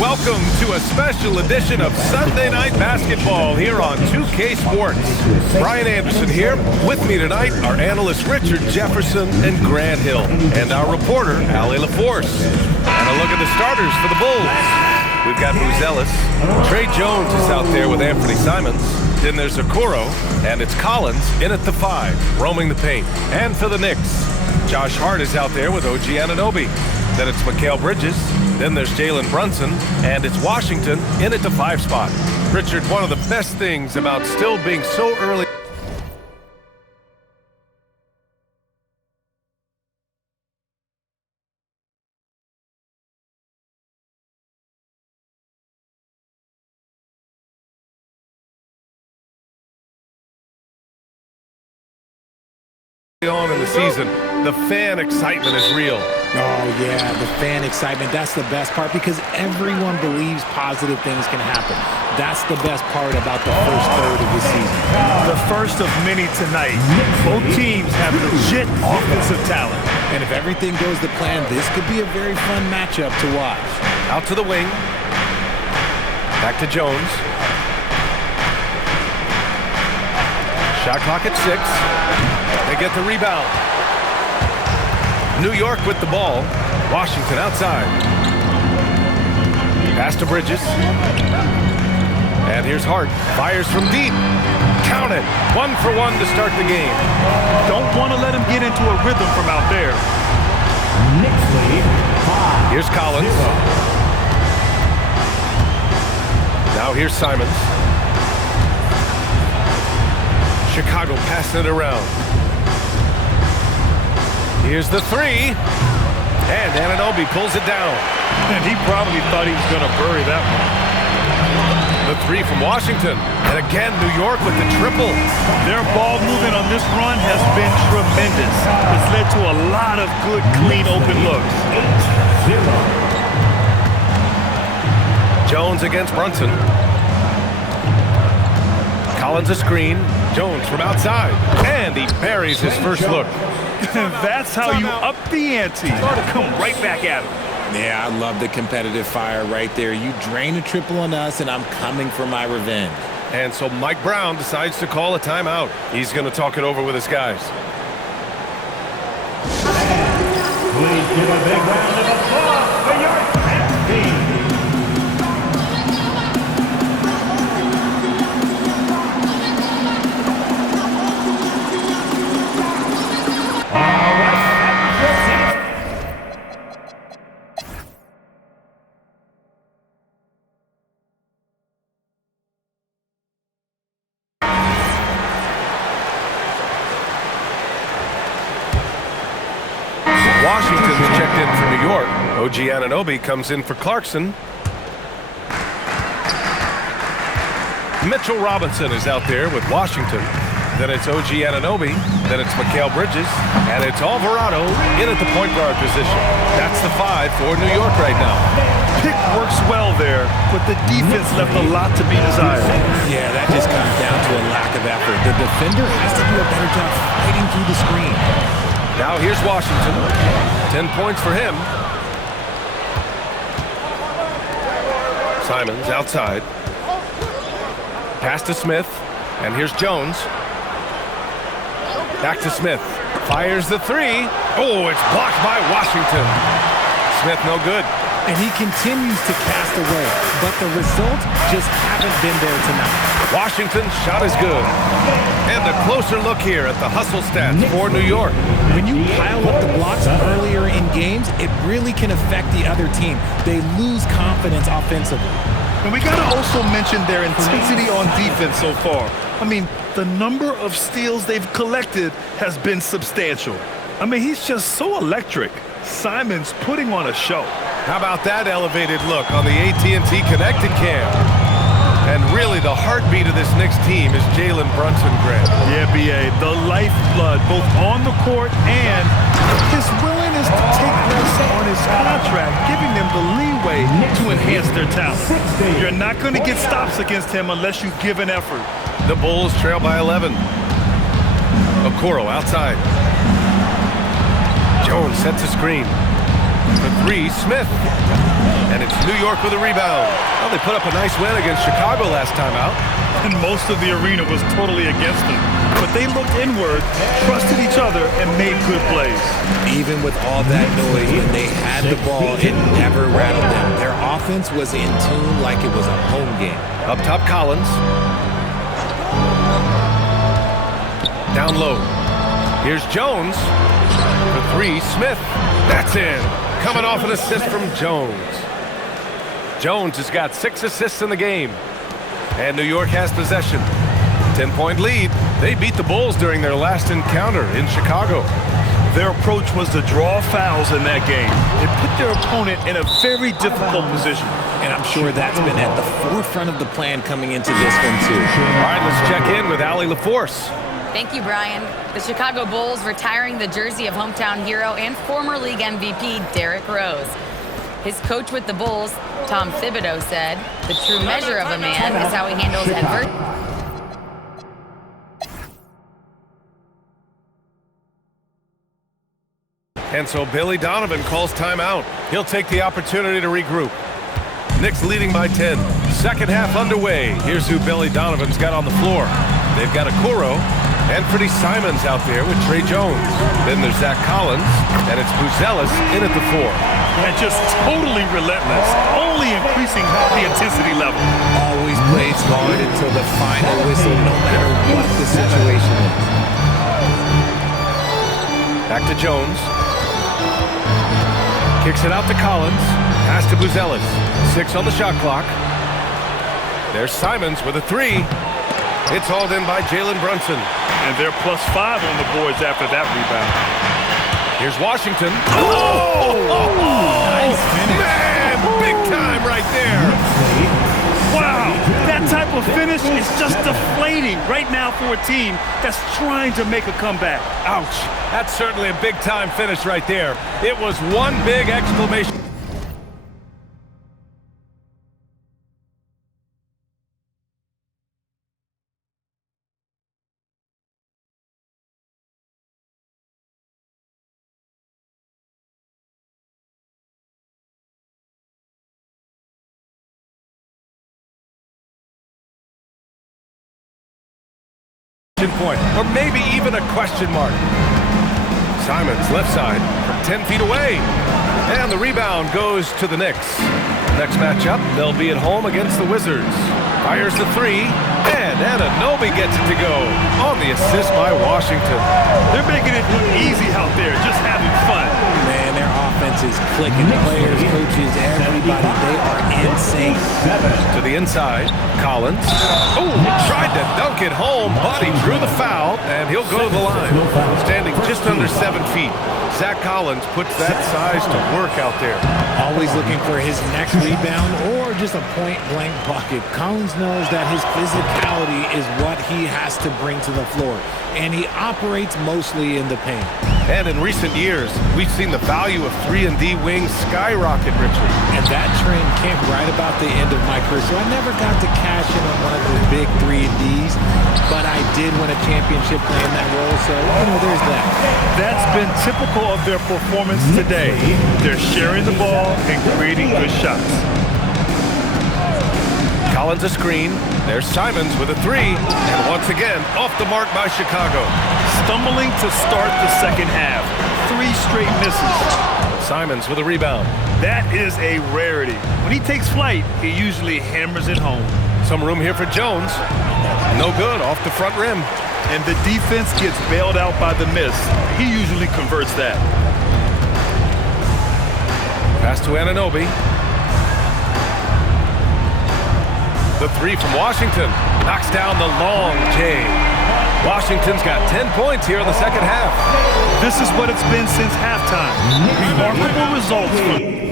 Welcome to a special edition of Sunday Night Basketball here on 2K Sports. Brian Anderson here. With me tonight are analysts Richard Jefferson and Grant Hill, and our reporter, Allie LaForce. And a look at the starters for the Bulls. We've got Bruce Ellis. Trey Jones is out there with Anthony Simons. Then there's Okoro, and it's Collins in at the 5, roaming the paint. And for the Knicks, Josh Hart is out there with OG Anunoby. Then it's Mikal Bridges. Then there's Jalen Brunson, and it's Washington in at the 5 spot. Richard, one of the best things about still being so early on in the season, the fan excitement is real. Oh, yeah, the fan excitement. That's the best part because everyone believes positive things can happen. That's the best part about the first third of the season. The first of many tonight. Both teams have legit offensive talent. And if everything goes to plan, this could be a very fun matchup to watch. Out to the wing. Back to Jones. Shot clock at 6. They get the rebound. New York with the ball. Washington outside. Pass to Bridges. And here's Hart. Fires from deep. Count it. 1 for 1 to start the game. Don't want to let him get into a rhythm from out there. Here's Collins. Now here's Simons. Chicago passing it around. Here's the 3. And Anunoby pulls it down. And he probably thought he was going to bury that one. The 3 from Washington. And again, New York with the triple. Their ball movement on this run has been tremendous. It's led to a lot of good, clean, open looks. Jones against Brunson. Collins a screen. Jones from outside. And he buries his first look. That's how you up the ante. Come right back at him. Yeah, I love the competitive fire right there. You drain a triple on us, and I'm coming for my revenge. And so Mike Brown decides to call a timeout. He's going to talk it over with his guys. Please give a big round of applause for your team. Washington's checked in for New York. OG Anunoby comes in for Clarkson. Mitchell Robinson is out there with Washington. Then it's OG Anunoby. Then it's Mikal Bridges. And it's Alvarado in at the point guard position. That's the 5 for New York right now. Pick works well there, but the defense left a lot to be desired. Yeah, that just comes down to a lack of effort. The defender has to do a better job fighting through the screen. Now here's Washington. 10 points for him. Simons outside. Pass to Smith. And here's Jones. Back to Smith. Fires the 3. Oh, it's blocked by Washington. Smith no good. And he continues to cast away, but the results just haven't been there tonight. Washington's shot is good. And a closer look here at the hustle stats for New York. When you pile up the blocks earlier in games, it really can affect the other team. They lose confidence offensively. And we got to also mention their intensity on defense so far. I mean, the number of steals they've collected has been substantial. I mean, he's just so electric. Simons putting on a show. How about that elevated look on the AT&T Connected Cam? And really, the heartbeat of this Knicks team is Jalen Brunson, Grant. Yeah, B.A., the lifeblood, both on the court and his willingness to take risks on his contract, giving them the leeway to enhance their talent. You're not going to get stops against him unless you give an effort. The Bulls trail by 11. Okoro outside. Jones sets a screen. For 3, Smith. And it's New York with a rebound. Well, they put up a nice win against Chicago last time out. And most of the arena was totally against them. But they looked inward, trusted each other, and made good plays. Even with all that noise, when they had the ball, it never rattled them. Their offense was in tune like it was a home game. Up top, Collins. Down low. Here's Jones. For three, Smith. That's in. Coming off an assist from Jones. Jones has got 6 assists in the game. And New York has possession. 10-point lead. They beat the Bulls during their last encounter in Chicago. Their approach was to draw fouls in that game. It put their opponent in a very difficult position. And I'm sure that's been at the forefront of the plan coming into this one, too. All right, let's check in with Allie LaForce. Thank you, Brian. The Chicago Bulls retiring the jersey of hometown hero and former league MVP Derrick Rose. His coach with the Bulls, Tom Thibodeau, said, "The true measure of a man is how he handles adversity." And so Billy Donovan calls timeout. He'll take the opportunity to regroup. Knicks leading by 10. Second half underway. Here's who Billy Donovan's got on the floor. They've got Okoro and Anfernee Simons out there with Trey Jones. Then there's Zach Collins, and it's Buzelis in at the 4. And just totally relentless, only increasing the intensity level. Always plays hard until the final whistle, no matter what the situation is. Back to Jones. Kicks it out to Collins. Pass to Buzelis. 6 on the shot clock. There's Simons with a 3. It's hauled in by Jalen Brunson. And they're +5 on the boards after that rebound. Here's Washington. Oh! Nice finish. Man, big time right there. Wow, that type of finish is just deflating right now for a team that's trying to make a comeback. Ouch. That's certainly a big time finish right there. It was one big exclamation. Point, or maybe even a question mark. Simons left side from 10 feet away, and the rebound goes to the Knicks. Next matchup, they'll be at home against the Wizards. Fires the 3, and Anunoby gets it to go on the assist by Washington. They're making it look easy out there, just having fun. Man, their offense is clicking. Players, coaches, everybody, they are in sync. To the inside, Collins. Oh, tried to dunk it home, but he drew the foul, and he'll go to the line. Standing just under 7 feet. Zach Collins puts that size to work out there. Always looking for his next rebound or just a point-blank bucket. Collins knows that his physicality is what he has to bring to the floor, and he operates mostly in the paint. And in recent years, we've seen the value of 3-and-D wings skyrocket, Richard. And that trend came right about the end of my career, so I never got to cash in on one of those big 3-and-Ds, but I did win a championship playing that role, so, there's that. That's been typical of their performance today. They're sharing the ball and creating good shots. Collins a screen. There's Simons with a 3. And once again, off the mark by Chicago. Stumbling to start the second half. 3 straight misses. Simons with a rebound. That is a rarity. When he takes flight, he usually hammers it home. Some room here for Jones. No good, off the front rim. And the defense gets bailed out by the miss. He usually converts that. Pass to Anunoby. The 3 from Washington. Knocks down the long J. Washington's got 10 points here in the second half. This is what it's been since halftime. Remarkable results from